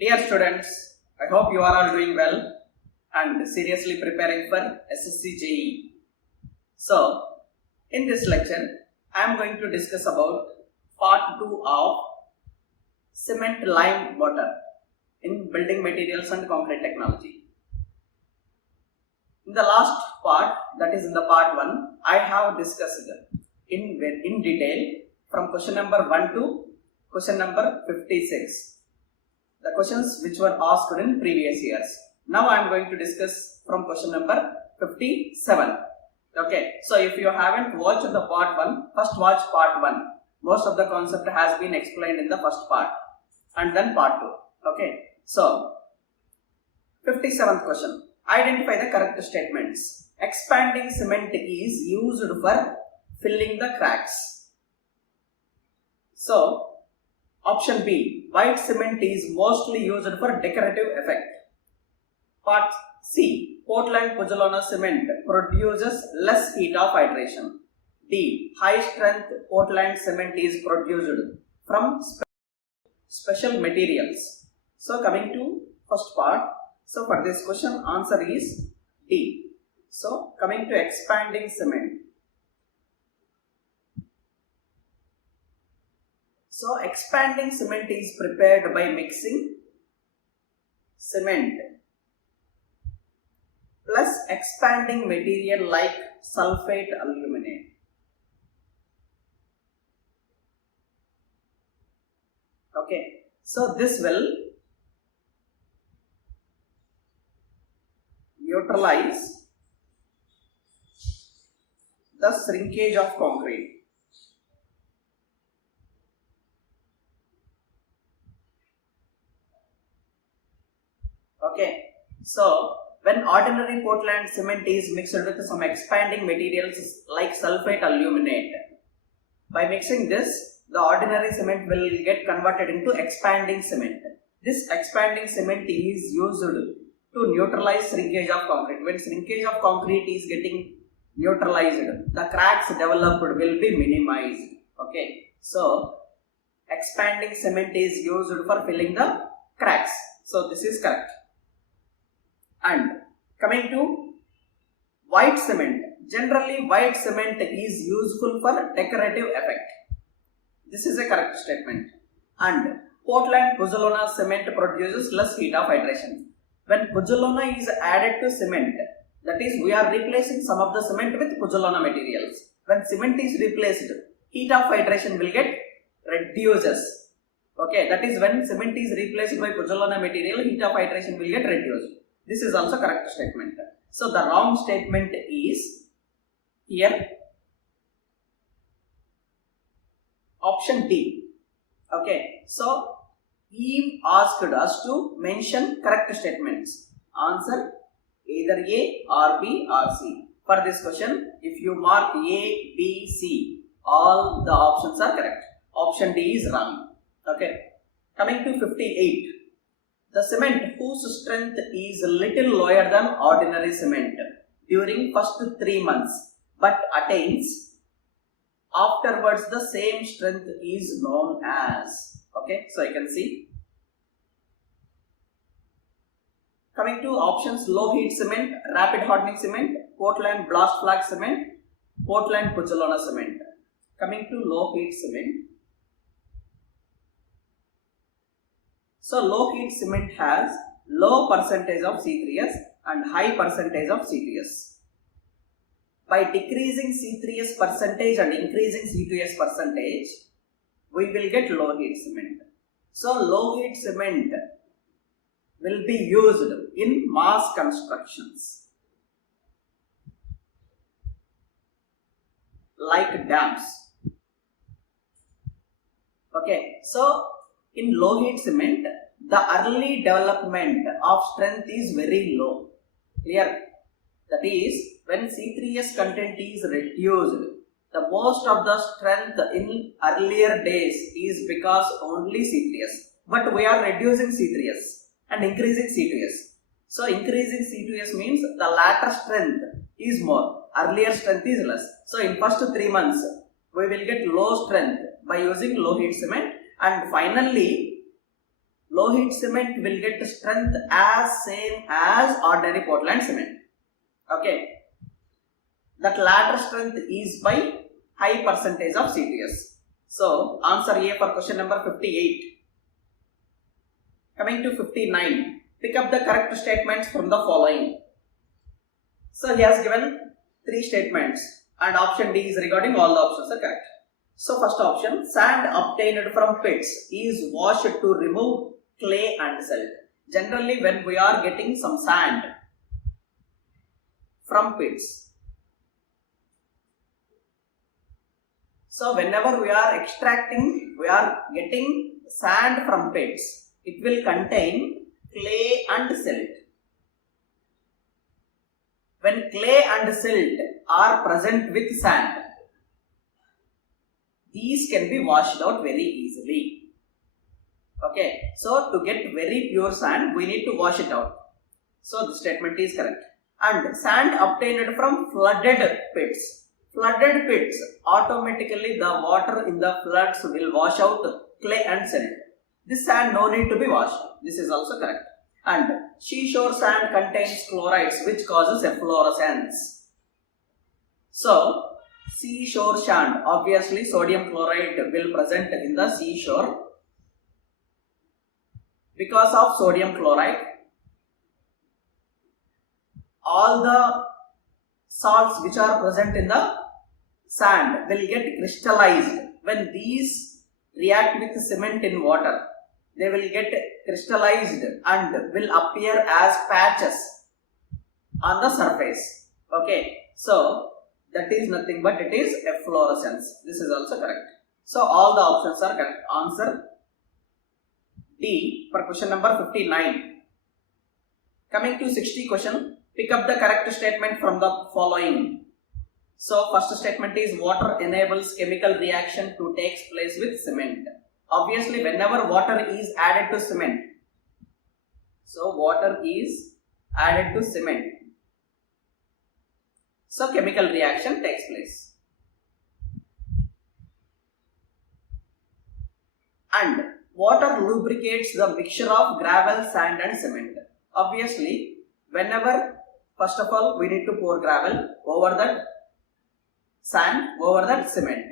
Dear students, I hope you are all doing well and seriously preparing for SSC JEE. So, in this lecture, I am going to discuss about Part 2 of Cement Lime Mortar in Building Materials and Concrete Technology. In the last part, that is in the Part 1, I have discussed in detail from question number 1 to question number 56. The questions which were asked in previous years. Now I am going to discuss from question number 57. Okay, so if you haven't watched the part 1, first watch part 1. Most of the concept has been explained in the first part and then part 2. Okay, so 57th question. Identify the correct statements. Expanding cement is used for filling the cracks. So, option B, white cement is mostly used for decorative effect. Part C, Portland pozzolana cement produces less heat of hydration. D, high strength Portland cement is produced from special materials. So coming to first part, so for this question answer is D. So coming to expanding cement. So, expanding cement is prepared by mixing cement plus expanding material like sulfate aluminate. Okay, so this will neutralize the shrinkage of concrete. Okay, so when ordinary Portland cement is mixed with some expanding materials like sulfate aluminate, by mixing this, the ordinary cement will get converted into expanding cement. This expanding cement is used to neutralize shrinkage of concrete. When shrinkage of concrete is getting neutralized, the cracks developed will be minimized. Okay, so expanding cement is used for filling the cracks. So this is correct. And coming to white cement, generally white cement is useful for decorative effect. This is a correct statement. And Portland pozzolana cement produces less heat of hydration. When pozzolana is added to cement, that is we are replacing some of the cement with pozzolana materials. When cement is replaced, heat of hydration will get reduces. Okay, that is when cement is replaced by pozzolana material, heat of hydration will get reduced. This is also correct statement. So the wrong statement is here option D. Okay, so he asked us to mention correct statements. Answer either A or B or C. For this question, if you mark A, B, C, all the options are correct. Option D is wrong. Okay, coming to 58. The cement whose strength is little lower than ordinary cement during first 3 months but attains afterwards the same strength is known as. Okay, so you can see. Coming to options, low heat cement, rapid hardening cement, Portland blast flag cement, Portland pozzolana cement. Coming to low heat cement. So low heat cement has low percentage of C3S and high percentage of C2S. By decreasing C3S percentage and increasing C2S percentage, we will get low heat cement. So low heat cement will be used in mass constructions like dams. Okay, so in low heat cement, the early development of strength is very low. Clear? That is, when C3S content is reduced, the most of the strength in earlier days is because only C3S. But we are reducing C3S and increasing C2S. So increasing C2S means the latter strength is more, earlier strength is less. So in first 3 months, we will get low strength by using low heat cement, and finally low heat cement will get strength as same as ordinary Portland cement. Okay. That latter strength is by high percentage of C2S. So, answer A for question number 58. Coming to 59. Pick up the correct statements from the following. So, he has given 3 statements and option D is regarding all the options are correct. So, first option, sand obtained from pits is washed to remove clay and silt. Generally, when we are getting some sand from pits, so whenever we are extracting, we are getting sand from pits, it will contain clay and silt. When clay and silt are present with sand, these can be washed out very easily. Okay, so to get very pure sand, we need to wash it out. So the statement is correct. And sand obtained from flooded pits. Flooded pits, automatically the water in the floods will wash out clay and silt. This sand no need to be washed. This is also correct. And seashore sand contains chlorides which causes efflorescence. So, seashore sand, obviously sodium chloride will present in the seashore. Because of sodium chloride, all the salts which are present in the sand will get crystallized. When these react with cement in water, they will get crystallized and will appear as patches on the surface. Okay, so that is nothing but it is efflorescence. This is also correct. So all the options are correct. Answer D for question number 59. Coming to 60 question, pick up the correct statement from the following. So first statement is water enables chemical reaction to take place with cement. Obviously, whenever water is added to cement, so water is added to cement, so chemical reaction takes place. And water lubricates the mixture of gravel, sand and cement. Obviously, whenever, first of all, we need to pour gravel over that sand, over that cement.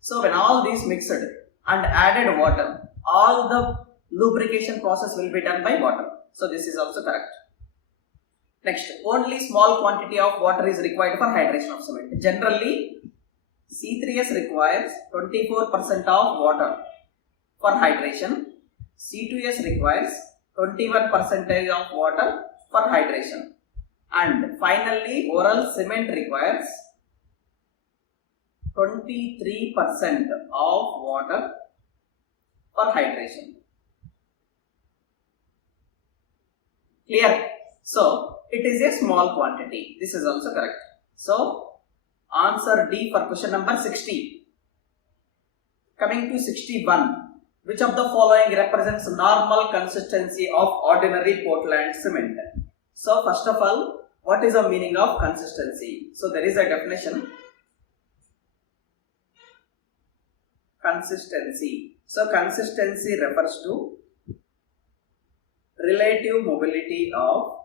So when all these mixed and added water, all the lubrication process will be done by water. So this is also correct. Next, only small quantity of water is required for hydration of cement. Generally, C3S requires 24% of water for hydration. C2S requires 21% of water for hydration. And finally, oral cement requires 23% of water for hydration. Clear? So, it is a small quantity. This is also correct. So, answer D for question number 60. Coming to 61. Which of the following represents normal consistency of ordinary Portland cement? So, first of all, what is the meaning of consistency? So, there is a definition. Consistency. So, consistency refers to relative mobility of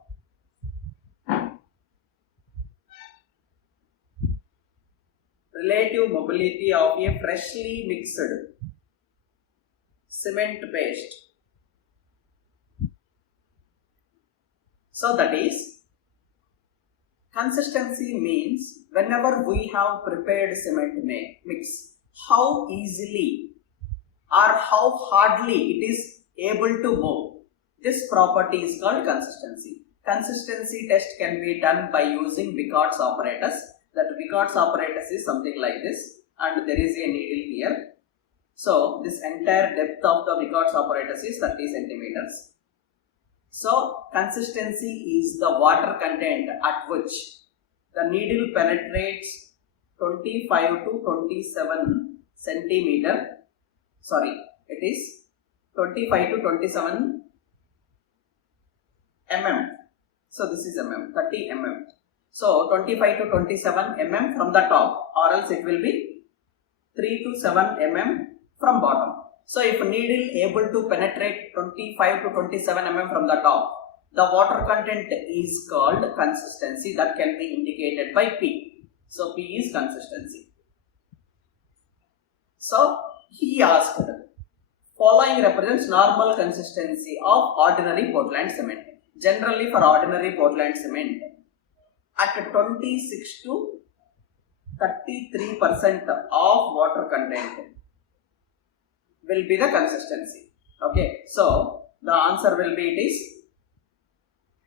a freshly mixed cement paste. So, that is, consistency means whenever we have prepared cement mix, how easily or how hardly it is able to move. This property is called consistency. Consistency test can be done by using Bicard's apparatus. That Bicard's apparatus is something like this, and there is a needle here. So, this entire depth of the Bicard's apparatus is 30 centimeters. So, consistency is the water content at which the needle penetrates 25 to 27 centimeter. Sorry, it is 25 to 27 mm. So, this is mm, 30 mm. So, 25 to 27 mm from the top, or else it will be 3 to 7 mm from bottom. So if needle able to penetrate 25 to 27 mm from the top, the water content is called consistency, that can be indicated by P. So P is consistency. So he asked, following represents normal consistency of ordinary Portland cement. Generally for ordinary Portland cement, at 26 to 33% of water content will be the consistency. Okay, so the answer will be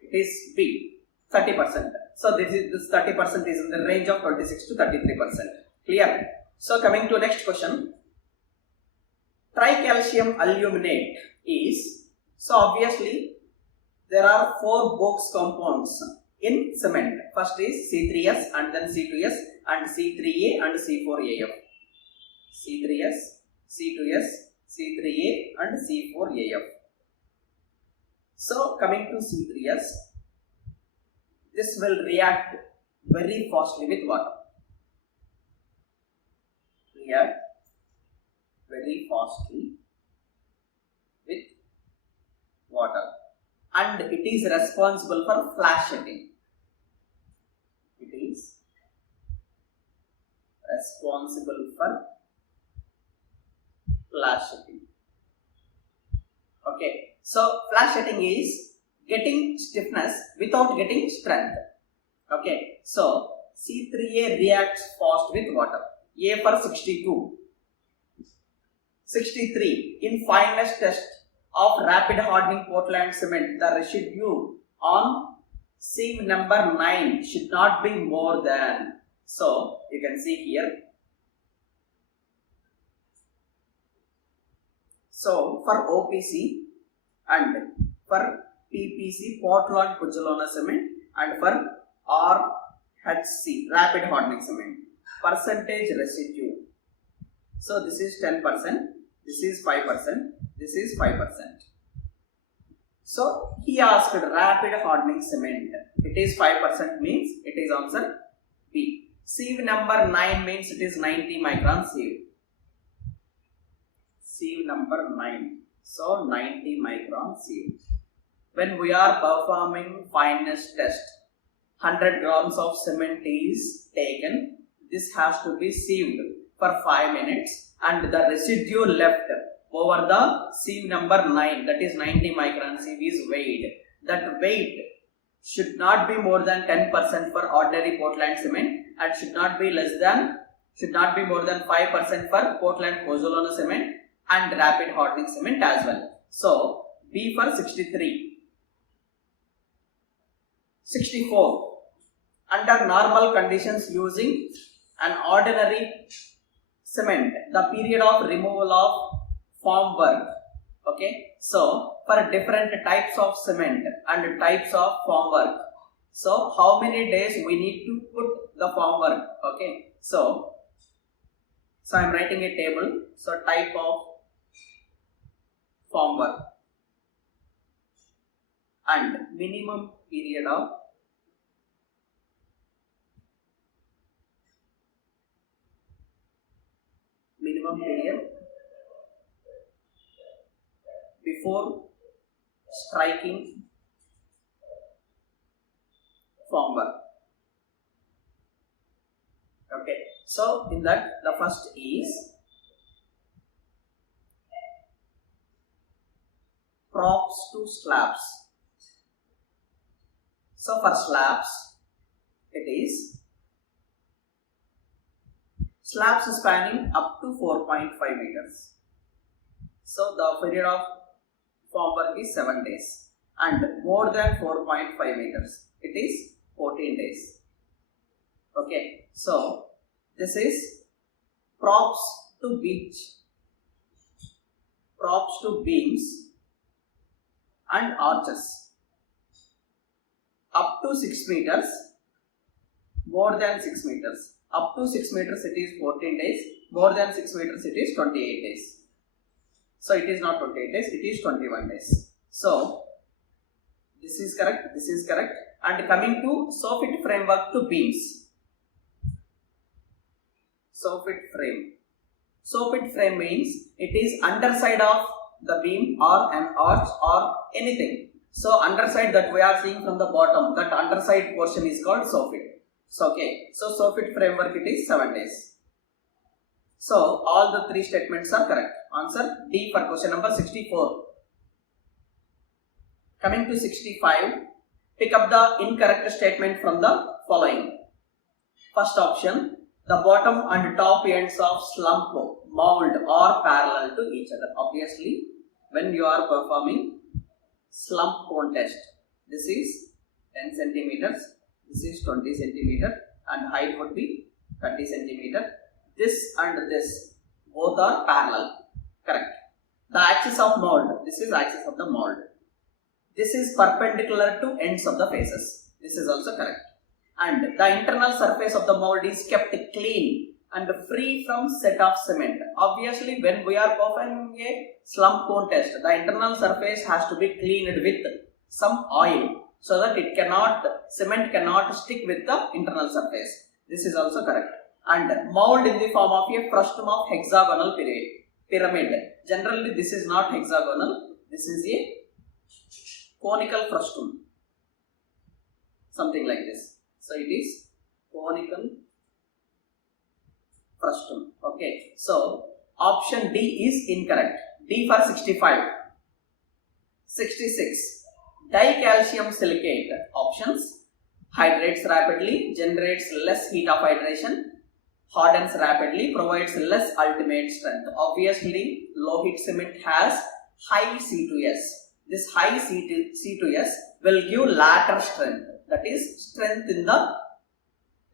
it is B, 30%. So this 30% is in the range of 26 to 33%. Clear? So coming to next question. Tricalcium aluminate is, so obviously there are 4 box compounds in cement. First is C3S and then C2S and C3A and C4AF. C3S, C2S, C3A and C4AF. So coming to C3S, this will react very fastly with water. React very fastly with water, and it is responsible for flash setting. It is responsible for flash setting. Okay, so flash setting is getting stiffness without getting strength. Okay, so C3A reacts fast with water. A for 62. 63. In fineness test of rapid hardening Portland cement, the residue on sieve number 9 should not be more than. So you can see here. So for OPC and for PPC, Portland Pozzolana cement, and for RHC, rapid hardening cement, percentage residue. So this is 10%, this is 5%, this is 5%. So he asked rapid hardening cement. It is 5% means it is answer B. Sieve number 9 means it is 90 micron sieve. Sieve number 9. So 90 micron sieve. When we are performing fineness test, 100 grams of cement is taken. This has to be sieved for 5 minutes, and the residue left over the sieve number 9, that is 90 micron sieve, is weighed. That weight should not be more than 10% for ordinary Portland cement, and should not be more than 5% for Portland Pozzolana cement and rapid hardening cement as well. So B for 63. 64. Under normal conditions using an ordinary cement, the period of removal of formwork. Okay, so for different types of cement and types of formwork, so how many days we need to put the formwork? Okay, so I am writing a table. So type of formwork and minimum period before striking formwork. Okay, so in that the first is props to slabs. So for slabs, it is slabs spanning up to 4.5 meters. So the period of formwork is 7 days, and more than 4.5 meters, it is 14 days. Okay, so this is props to beams and arches. Up to 6 meters, more than 6 meters. Up to 6 meters it is 14 days, more than 6 meters it is 28 days. So it is not 28 days, it is 21 days. So this is correct, this is correct. And coming to soffit framework to beams. Soffit frame Soffit frame means it is underside of the beam or an arch or anything. So underside that we are seeing from the bottom, that underside portion is called soffit. So so soffit framework it is 7 days. So all the 3 statements are correct. Answer D for question number 64. Coming to 65, pick up the incorrect statement from the following. First option, the bottom and top ends of slump mold are parallel to each other. Obviously, when you are performing slump cone test, this is 10 centimeters, this is 20 centimeter, and height would be 30 centimeter. This and this both are parallel. Correct. The axis of mold, this is axis of the mold. This is perpendicular to ends of the faces. This is also correct. And the internal surface of the mold is kept clean and free from set of cement. Obviously, when we are performing a slump cone test, the internal surface has to be cleaned with some oil so that cement cannot stick with the internal surface. This is also correct. And mold in the form of a frustum of hexagonal pyramid. Generally, this is not hexagonal. This is a conical frustum. Something like this. So it is conical frustum. Okay. So option D is incorrect. D for 65. 66. Dicalcium silicate. Options. Hydrates rapidly, generates less heat of hydration, hardens rapidly, provides less ultimate strength. Obviously, low heat cement has high C2S. This high C2S will give latter strength. That is strength in the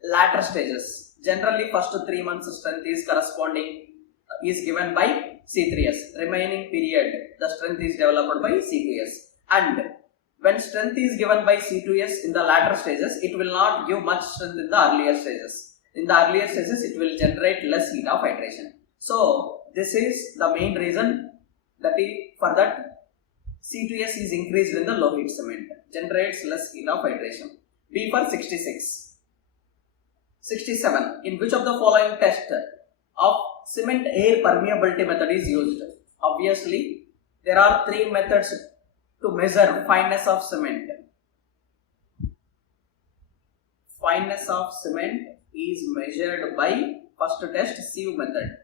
latter stages. Generally, first 3 months strength is given by C3S. Remaining period, the strength is developed by C2S. And when strength is given by C2S in the latter stages, it will not give much strength in the earlier stages. In the earlier stages, it will generate less heat of hydration. So, this is the main reason for that C2S is increased in the low heat cement. Generates less heat of hydration. B for 66. 67. In which of the following test of cement air permeability method is used? Obviously, there are 3 methods to measure fineness of cement. Fineness of cement is measured by first test sieve method.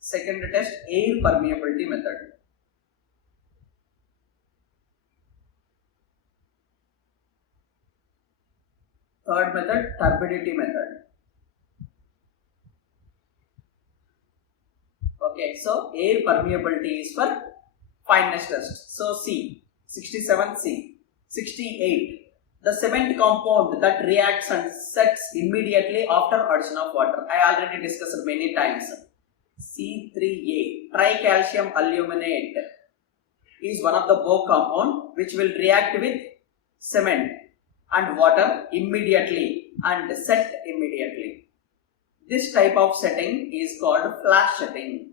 Second test air permeability method. Third method turbidity method. Okay, so air permeability is for fineness test. So C, 67C. 68. The cement compound that reacts and sets immediately after addition of water. I already discussed many times. C3A, tricalcium aluminate, is one of the Bow compound which will react with cement and water immediately and set immediately. This type of setting is called flash setting.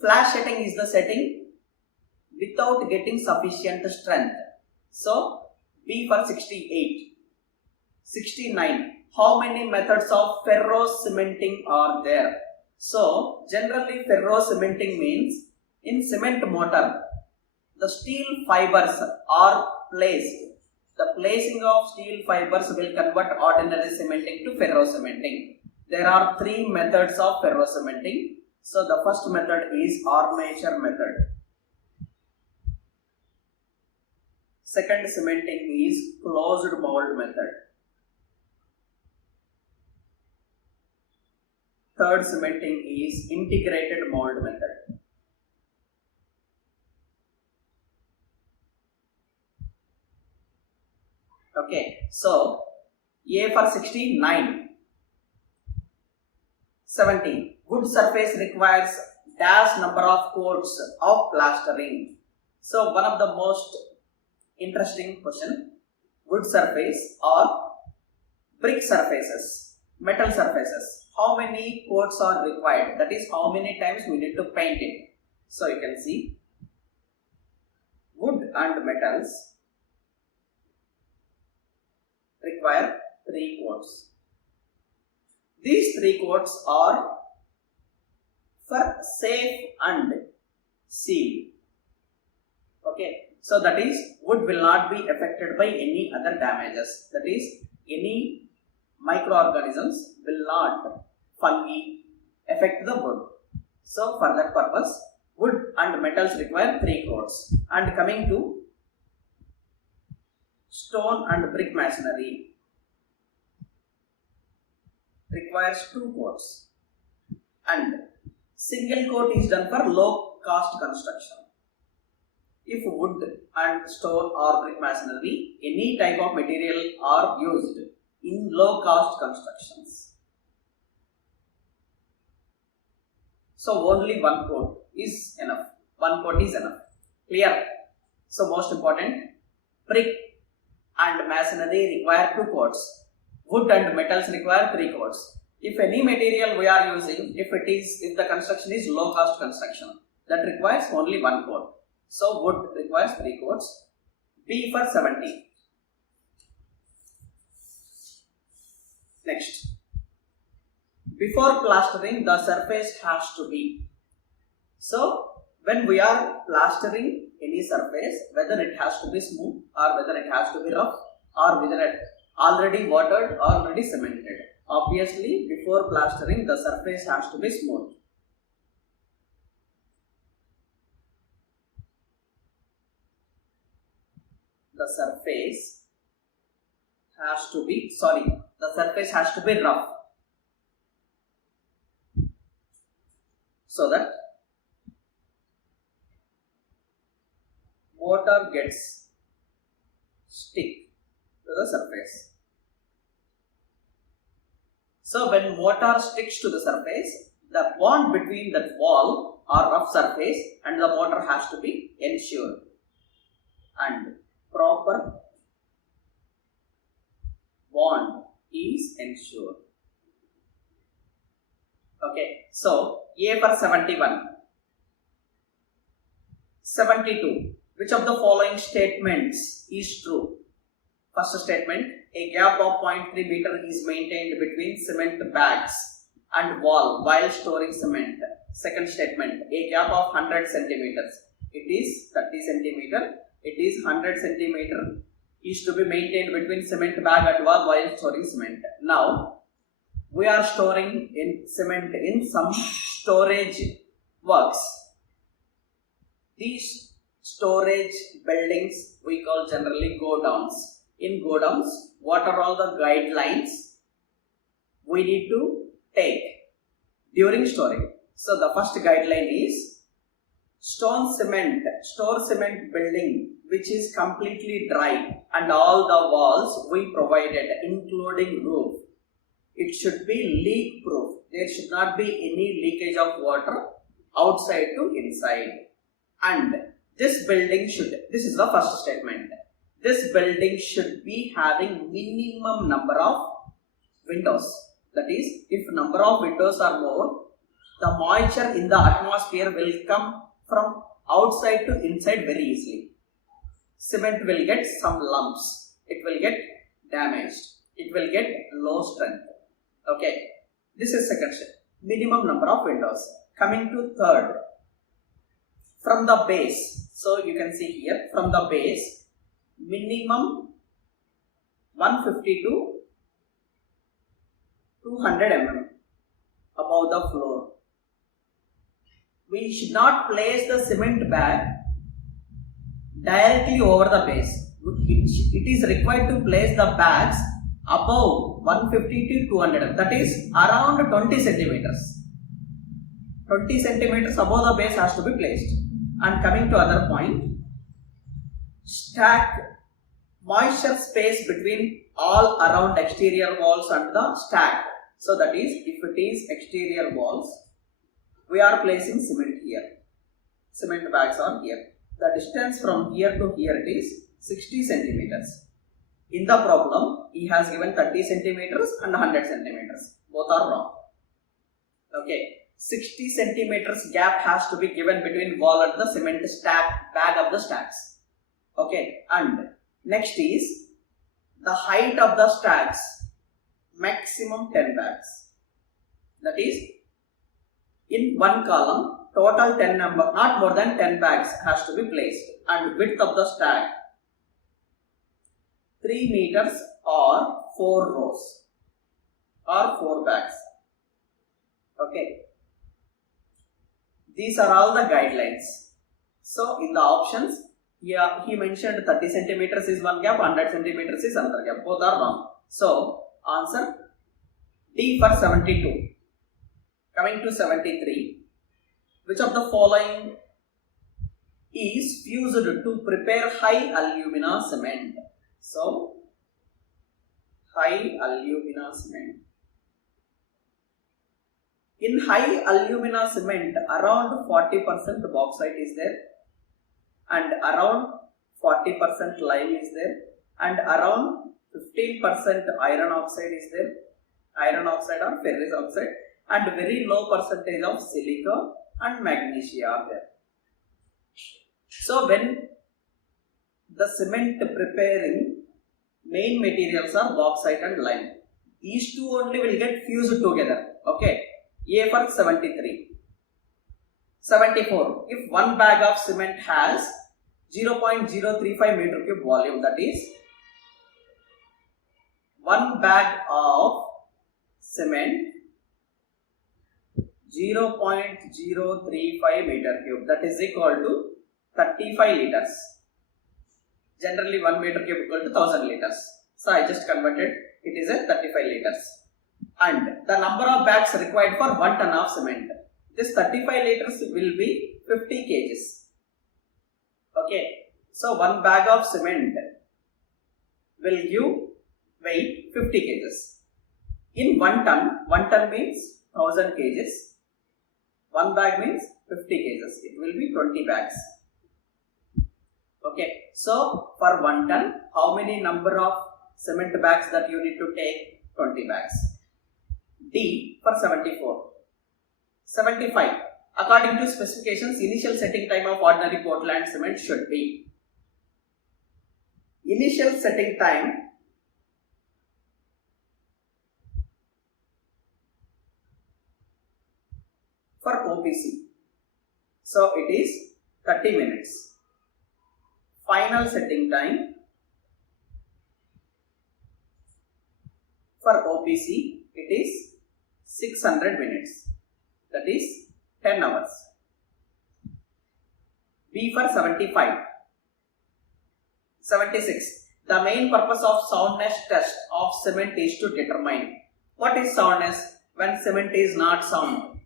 Flash setting is the setting without getting sufficient strength. So, B for 68. 69. How many methods of ferro-cementing are there? So, generally ferro-cementing means in cement mortar, the steel fibers are placed. The placing of steel fibers will convert ordinary cementing to ferro-cementing. There are 3 methods of ferro-cementing. So, the first method is armature method. Second cementing is closed mold method. Third cementing is integrated mold method. Okay, so A for 69. 70. Good surface requires dash number of coats of plastering. So one of the most interesting question, wood surface or brick surfaces, metal surfaces, how many coats are required? That is, how many times we need to paint it. So you can see wood and metals require 3 coats. These 3 quotes are for safe and sealed. Okay, so that is wood will not be affected by any other damages. That is, any microorganisms will not, fungi, affect the wood. So for that purpose, wood and metals require 3 coats. And coming to stone and brick masonry requires 2 coats. And single coat is done for low cost construction. If wood and stone or brick masonry, any type of material are used in low cost constructions. So only 1 coat is enough. 1 coat is enough. Clear? So most important, brick and masonry require 2 coats. Wood and metals require 3 coats. If any material we are using, if the construction is low cost construction, that requires only 1 coat. So wood requires 3 coats. B for 70. Next. Before plastering, the surface has to be. So when we are plastering any surface, whether it has to be smooth or whether it has to be rough or whether it already watered or already cemented. Obviously, before plastering, the surface has to be smooth. The surface has to be rough, so that mortar gets stick to the surface. So when mortar sticks to the surface, the bond between that wall or rough surface and the mortar has to be ensured, and proper bond is ensured. Okay, so A for 71. 72. Which of the following statements is true? First statement, a gap of 0.3 meter is maintained between cement bags and wall while storing cement. Second statement, a gap of 100 centimeters. It is 30 centimeter. It is 100 centimeter is to be maintained between cement bag and wall while storing cement. Now, we are storing in cement in some storage works. These storage buildings we call generally godowns. In godowns, what are all the guidelines we need to take during storing? So the first guideline is store cement building which is completely dry and all the walls we provided including roof. It should be leak proof. There should not be any leakage of water outside to inside. And this is the first statement. This building should be having minimum number of windows. That is, if number of windows are more, the moisture in the atmosphere will come from outside to inside very easily. Cement will get some lumps. It will get damaged. It will get low strength. Okay, this is second step. Minimum number of windows. Coming to third, from the base. So you can see here, from the base, minimum 150 to 200 mm above the floor. We should not place the cement bag directly over the base. It is required to place the bags above 150 to 200, that is around 20 centimeters. 20 centimeters above the base has to be placed. And coming to other point, stack moisture space between all around exterior walls and the stack. So that is, if it is exterior walls, we are placing cement here. Cement bags are here. The distance from here to here it is 60 centimeters. In the problem, he has given 30 centimeters and 100 centimeters. Both are wrong. Okay. 60 centimeters gap has to be given between wall and the cement stack bag of the stacks. Okay. And next is the height of the stacks, maximum 10 bags. That is, in one column, total 10 number, not more than 10 bags has to be placed, and width of the stack 3 meters or 4 rows or 4 bags. Okay. These are all the guidelines. So in the options, yeah, he mentioned 30 centimeters is one gap, 100 centimeters is another gap. Both are wrong. So answer D for 72. Coming to 73. Which of the following is fused to prepare high alumina cement? So, high alumina cement. In high alumina cement, around 40% bauxite is there, and around 40% lime is there, and around 15% iron oxide is there, iron oxide or ferrous oxide, and very low percentage of silica and magnesia are there. So when the cement preparing, main materials are bauxite and lime. These two only will get fused together. Okay. A for 73. 74. If one bag of cement has 0.035 meter cube volume, that is, one bag of cement 0.035 meter cube, that is equal to 35 liters. Generally 1 meter cube equal to 1000 liters. So I just converted, it is a 35 liters. And the number of bags required for 1 ton of cement. This 35 liters will be 50 kgs. Okay. So 1 bag of cement will give weight 50 kgs. In 1 ton means 1000 kgs. 1 bag means 50 kgs. It will be 20 bags. Okay. So for 1 ton, how many number of cement bags that you need to take? 20 bags. D for 74. 75. According to specifications, initial setting time of ordinary Portland cement should be. Initial setting time for OPC. So it is 30 minutes. Final setting time for OPC, it is 600 minutes. That is 10 hours. B for 75. 76. The main purpose of soundness test of cement is to determine. What is soundness? When cement is not sound,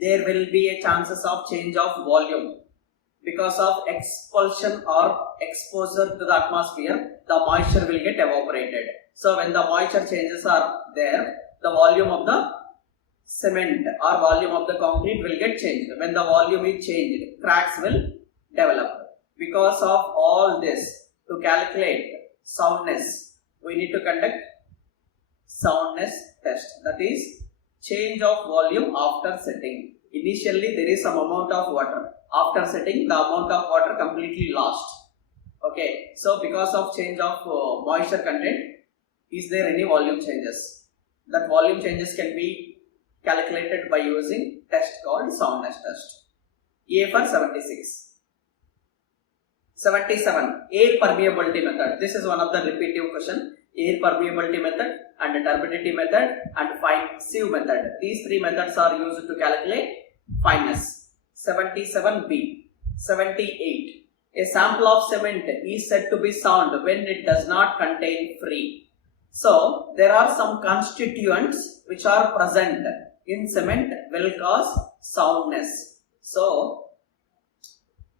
there will be a chances of change of volume. Because of expulsion or exposure to the atmosphere, the moisture will get evaporated. So when the moisture changes are there, the volume of the cement or volume of the concrete will get changed. When the volume is changed, cracks will develop. Because of all this, to calculate soundness, we need to conduct soundness test. That is, change of volume after setting. Initially there is some amount of water. After setting, the amount of water completely lost. Okay, so because of change of moisture content, is there any volume changes? That volume changes can be calculated by using test called soundness test. A for 76. 77. Air permeability method. This is one of the repetitive question. Air permeability method and turbidity method and fine sieve method. These three methods are used to calculate fineness. 77B. 78. A sample of cement is said to be sound when it does not contain free. So, there are some constituents which are present in cement will cause soundness. So,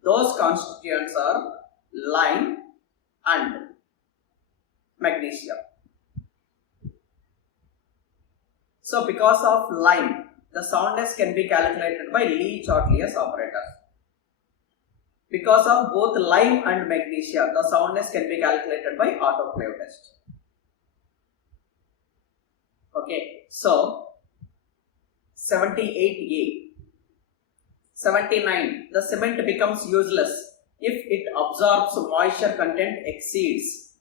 those constituents are lime and magnesia. So, because of lime, the soundness can be calculated by Lee-Chortlius operator. Because of both lime and magnesia, the soundness can be calculated by autoclave test. Okay, so 78A. 79. The cement becomes useless if it absorbs moisture content exceeds.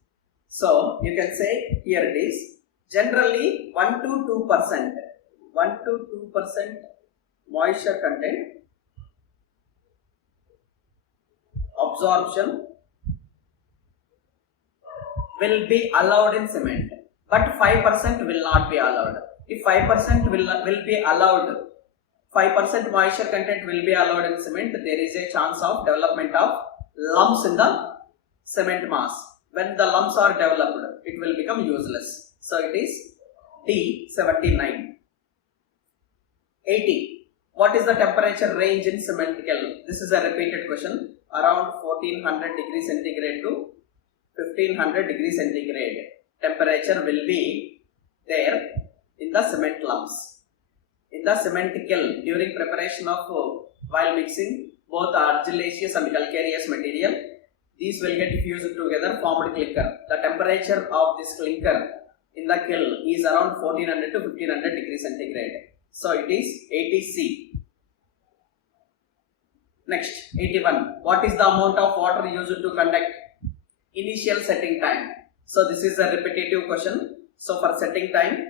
So, you can say here it is generally 1 to 2%. 1 to 2% moisture content absorption will be allowed in cement, but 5% will not be allowed. If 5% will be allowed, 5% moisture content will be allowed in cement, there is a chance of development of lumps in the cement mass. When the lumps are developed, it will become useless. So it is D 79. 80. What is the temperature range in cement kiln? This is a repeated question. Around 1400 degrees centigrade to 1500 degrees centigrade temperature will be there in the cement lumps. In the cement kiln, during preparation of while mixing both argillaceous and calcareous material, these will get fused together, formed clinker. The temperature of this clinker in the kiln is around 1400 to 1500 degrees centigrade. So it is 80C. Next, 81. What is the amount of water used to conduct initial setting time? So this is a repetitive question. So for setting time,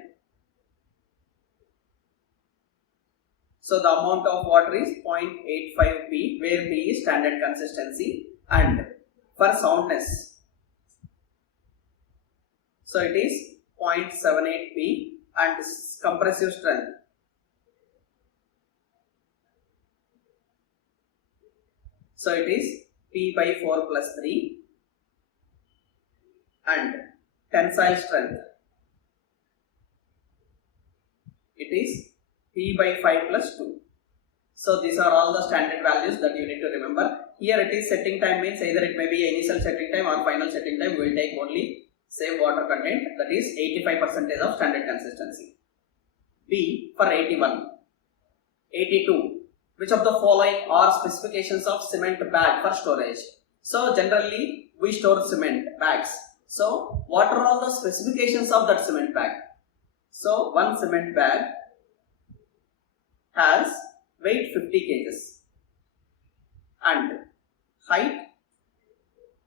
so the amount of water is 0.85 P, where P is standard consistency, and for soundness, so it is 0.78 P, and compressive strength, so it is P by 4 plus 3, and tensile strength, it is P by 5 plus 2. So these are all the standard values that you need to remember. Here it is setting time, means either it may be initial setting time or final setting time. We will take only same water content, that is 85% of standard consistency. B for 81. 82. Which of the following are specifications of cement bag for storage? So generally we store cement bags. So what are all the specifications of that cement bag? So one cement bag has weight 50 kgs and height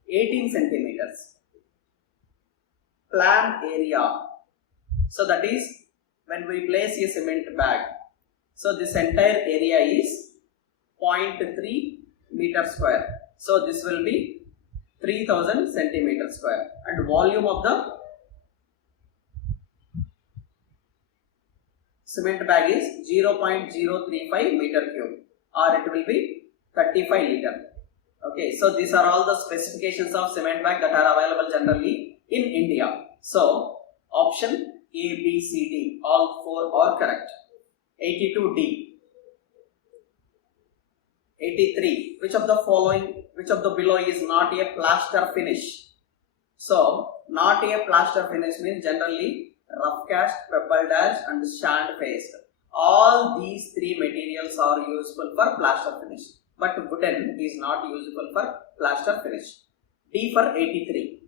18 centimeters. Plan area, so that is when we place a cement bag, so this entire area is 0.3 meter square. So this will be 3000 centimeter square, and volume of the cement bag is 0.035 meter cube, or it will be 35 liter. Okay, so these are all the specifications of cement bag that are available generally in India. So option A, B, C, D, all four are correct. 82D. 83. Which of the below is not a plaster finish? So not a plaster finish means generally rough cast, pebble dash and sand faced. All these three materials are useful for plaster finish, but wooden is not useful for plaster finish. D for 83.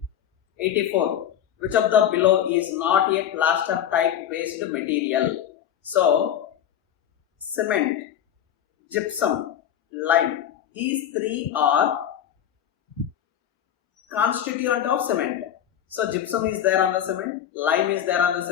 84. Which of the below is not a plaster type based material? So cement, gypsum, lime, these three are constituent of cement. So gypsum is there on the cement, lime is there on the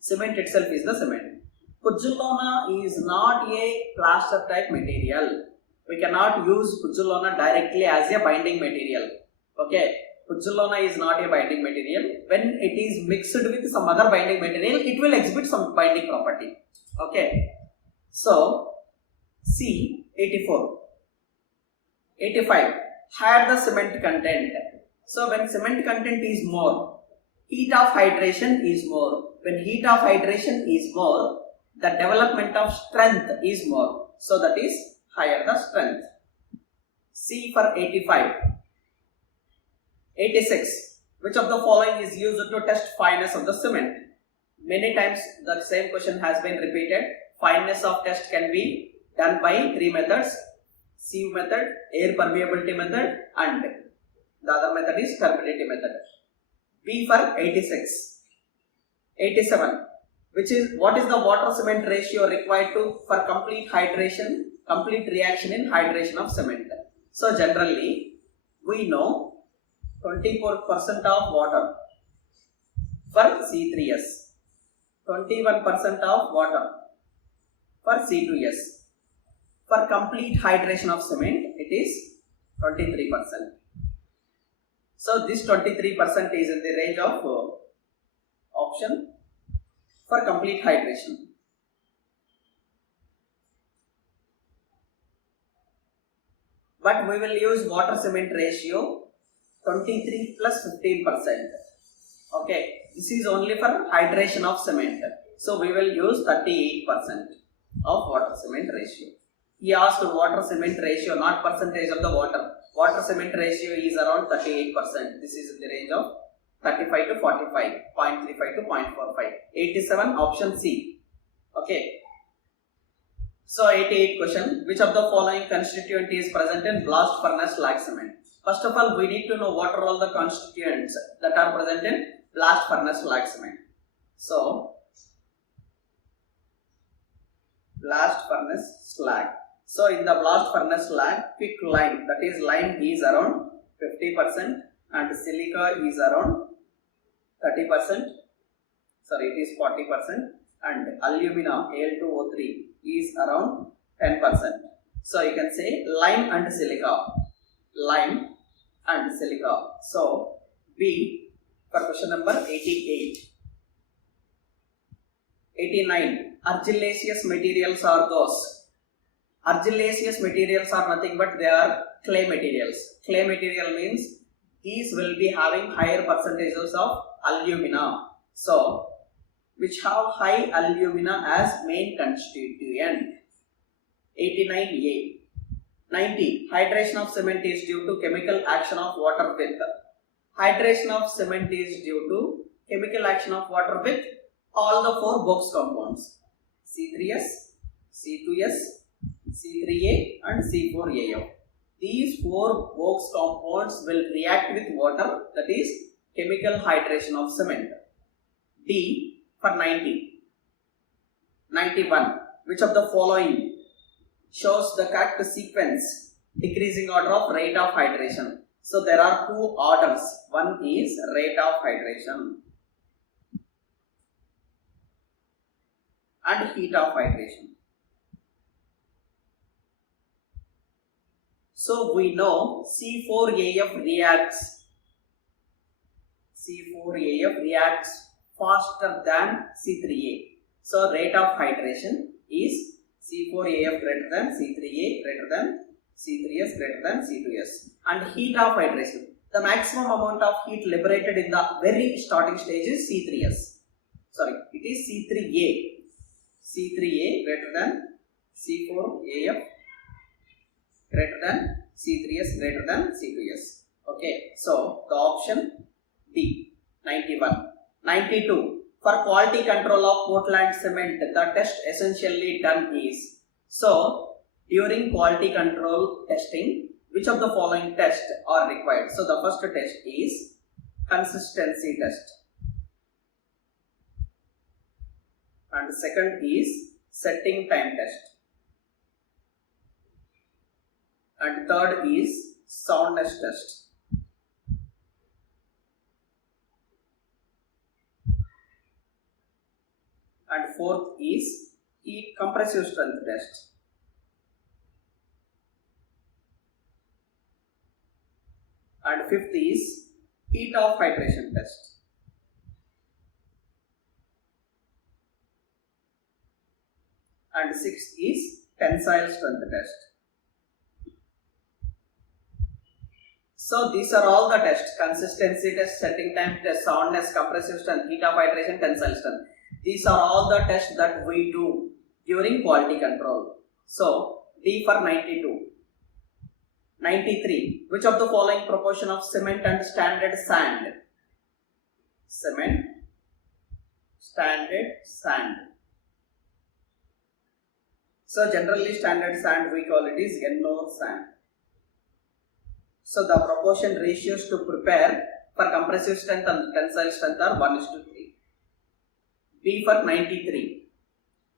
cement itself is the cement. Puzzolana is not a plaster type material. We cannot use puzzolana directly as a binding material. Okay, puzzolana is not a binding material. When it is mixed with some other binding material, it will exhibit some binding property. Okay, so C 84. 85. Had the cement content. So when cement content is more, heat of hydration is more. When heat of hydration is more, the development of strength is more. So that is higher the strength. C for 85. 86. Which of the following is used to test fineness of the cement? Many times the same question has been repeated. Fineness of test can be done by three methods: sieve method, air permeability method, and the other method is turbidity method. B for 86. 87. What is the water cement ratio required for complete reaction in hydration of cement? So generally we know 24% of water for C3S, 21% of water for C2S. For complete hydration of cement, it is 23%. So this 23% is in the range of option for complete hydration. But we will use water cement ratio 23 plus 15%. Okay, this is only for hydration of cement. So we will use 38% of water cement ratio. He asked water cement ratio, not percentage of the water. Water cement ratio is around 38%. This is in the range of 35 to 45, 0.35 to 0.45. 87 option C. Okay. So 88 question. Which of the following constituent is present in blast furnace slag cement? First of all, we need to know what are all the constituents that are present in blast furnace slag cement. So blast furnace slag. So in the blast furnace slag, quick lime, that is lime is around 50% and silica is around 30%. Sorry, it is 40%, and alumina Al2O3 is around 10%. So you can say lime and silica. Lime and silica. So B for question number 88. 89. Argillaceous materials are those. Argillaceous materials are nothing but they are clay materials. Clay material means these will be having higher percentages of alumina. So, which have high alumina as main constituent. 89A. 90. Hydration of cement is due to chemical action of water with. Hydration of cement is due to chemical action of water with all the four box compounds. C3S, C2S, C3A and C4AF. These four box compounds will react with water, that is chemical hydration of cement. D for 90. 91. Which of the following shows the correct sequence decreasing order of rate of hydration? So there are two orders. One is rate of hydration and heat of hydration. So we know C4AF reacts faster than C3A. So rate of hydration is C4AF greater than C3A greater than C3S greater than C2S. And heat of hydration, the maximum amount of heat liberated in the very starting stage is C3S. Sorry, it is C3A. C3A greater than C4AF greater than C3S greater than C2S. Okay, so the option D. 91. 92. For quality control of Portland cement, the test essentially done is. So, during quality control testing, which of the following tests are required? So, the first test is consistency test. And the second is setting time test. And third is soundness test. And fourth is heat compressive strength test. And fifth is heat of hydration test. And sixth is tensile strength test. So these are all the tests: consistency test, setting time test, soundness, compressive strength, heat of hydration, tensile strength. These are all the tests that we do during quality control. So D for 92. 93. Which of the following proportion of cement and standard sand? Cement, standard sand. So generally standard sand we call it is yellow sand. So the proportion ratios to prepare for compressive strength and tensile strength are 1:3. B for 93.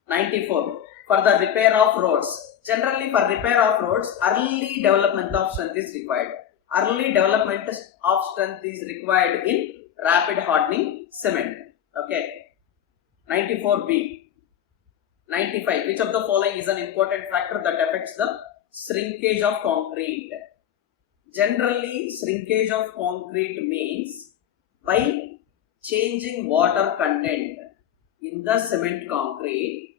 94. For the repair of roads. Generally for repair of roads, early development of strength is required. Early development of strength is required in rapid hardening cement. Okay. 94B. 95. Which of the following is an important factor that affects the shrinkage of concrete? Generally, shrinkage of concrete means by changing water content in the cement concrete,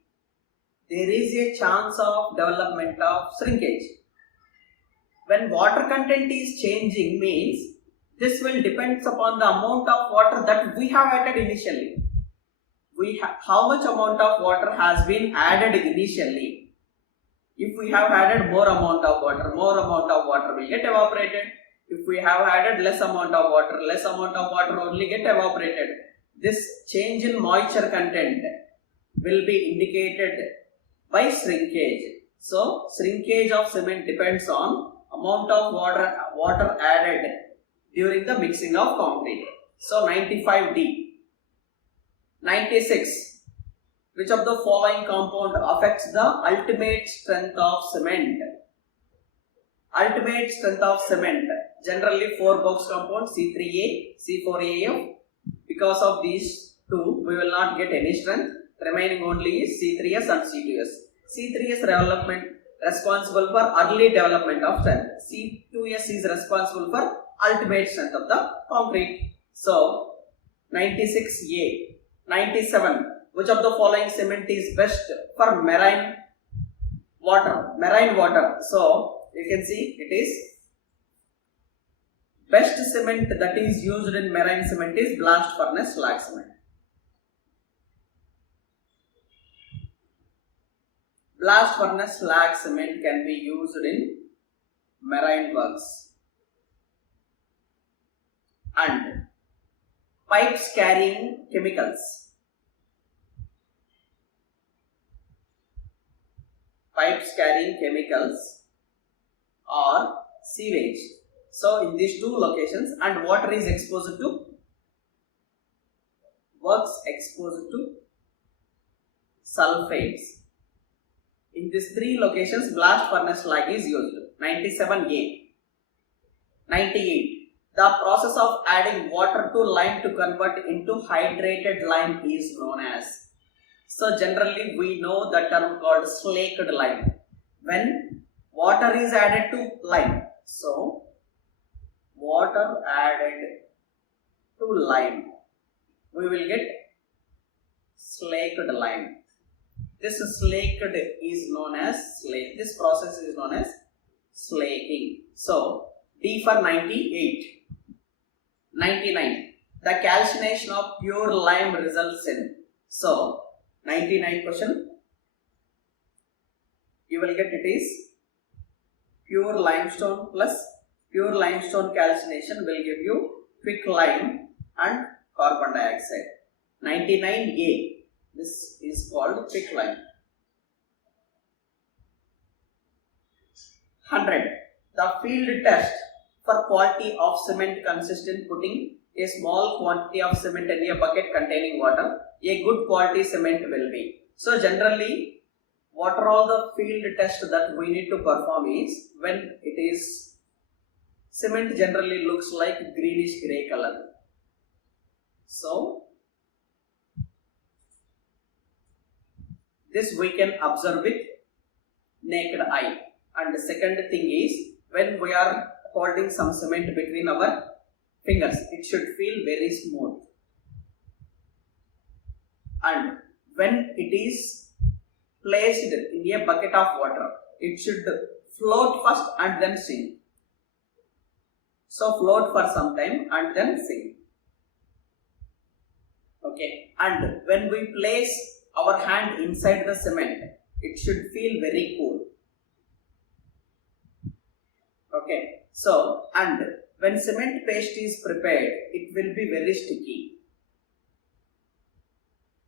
there is a chance of development of shrinkage. When water content is changing means this will depend upon the amount of water that we have added initially. How much amount of water has been added initially. If we have added more amount of water will get evaporated. If we have added less amount of water only get evaporated. This change in moisture content will be indicated by shrinkage. So, shrinkage of cement depends on amount of water added during the mixing of concrete. So, 95D. 96. Which of the following compound affects the ultimate strength of cement? Ultimate strength of cement. Generally 4 box compound C3A, C4AF. Because of these two, we will not get any strength. Remaining only is C3S and C2S. C3S development responsible for early development of strength. C2S is responsible for ultimate strength of the concrete. So, 96A. 97. Which of the following cement is best for marine water? So, you can see it is best cement that is used in marine cement is blast furnace slag cement. Blast furnace slag cement can be used in marine works. And pipes carrying chemicals. Pipes carrying chemicals or sewage. So, in these two locations, and water is exposed to sulfates. In these 3 locations, blast furnace slag is used. 97A. 98. The process of adding water to lime to convert into hydrated lime is known as. So, generally we know the term called slaked lime. When water is added to lime. So, water added to lime, we will get slaked lime. This slaked is known as slake. This process is known as slaking. So, D for 98. 99. The calcination of pure lime results in. So, 99 question. You will get it is pure limestone plus pure limestone calcination will give you quicklime and carbon dioxide. 99A. This is called quicklime. 100. The field test for quality of cement consists in putting a small quantity of cement in a bucket containing water. A good quality cement will be. So, generally, what are all the field tests that we need to perform is when it is cement generally looks like greenish grey color. So, this we can observe with naked eye. And the second thing is when we are holding some cement between our fingers, it should feel very smooth. And when it is placed in a bucket of water, it should float first and then sink. So, float for some time and then sink. Okay. And when we place our hand inside the cement, it should feel very cool. Okay. So, and when cement paste is prepared, it will be very sticky.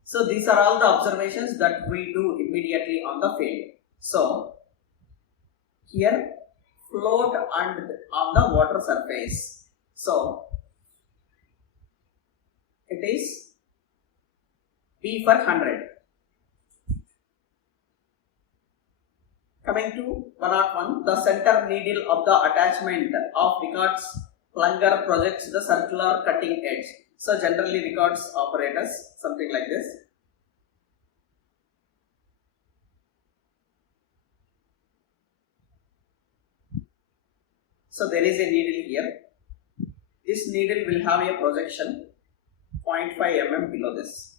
So, these are all the observations that we do immediately on the field. So, here float and on the water surface. So, it is B for 100. Coming to 101, the center needle of the attachment of Rickard's plunger projects the circular cutting edge. So, generally Rickard's operators, something like this. So there is a needle here. This needle will have a projection 0.5 mm below this.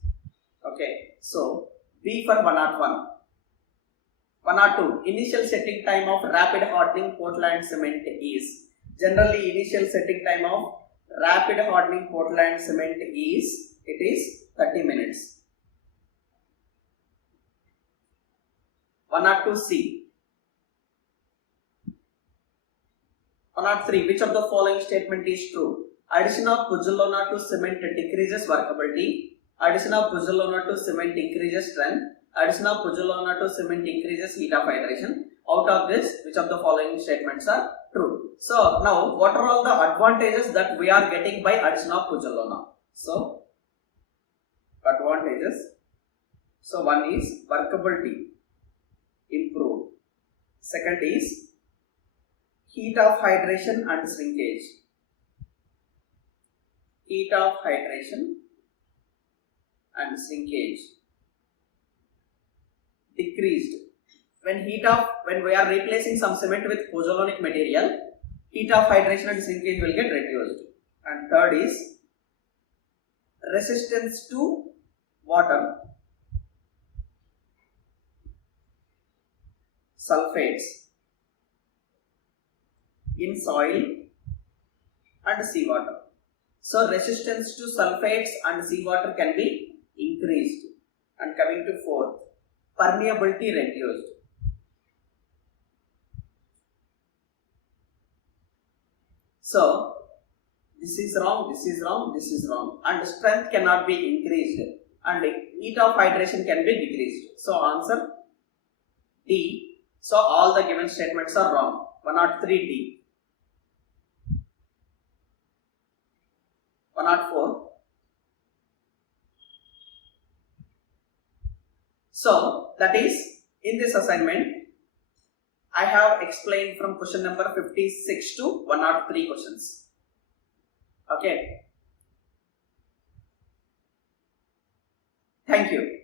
Okay, so B for 101. 102. Initial setting time of rapid hardening Portland cement is. Generally, initial setting time of rapid hardening Portland cement is, it is 30 minutes. 102C. 103. Which of the following statement is true? Addition of pozzolana to cement decreases workability. Addition of pozzolana to cement increases strength. Addition of pozzolana to cement increases heat of hydration. Out of this, which of the following statements are true? So now, what are all the advantages that we are getting by addition of pozzolana? So, advantages. So one is workability improved. Second is heat of hydration and shrinkage. Heat of hydration and shrinkage decreased. When we are replacing some cement with pozzolanic material, heat of hydration and shrinkage will get reduced. And third is resistance to water, sulfates in soil and seawater. So resistance to sulfates and seawater can be increased. And coming to fourth, permeability reduced. So this is wrong, this is wrong, this is wrong, and strength cannot be increased and heat of hydration can be decreased. So answer D. So all the given statements are wrong. 103D. 104. So that is, in this assignment I have explained from question number 56 to 103 questions. Okay. Thank you.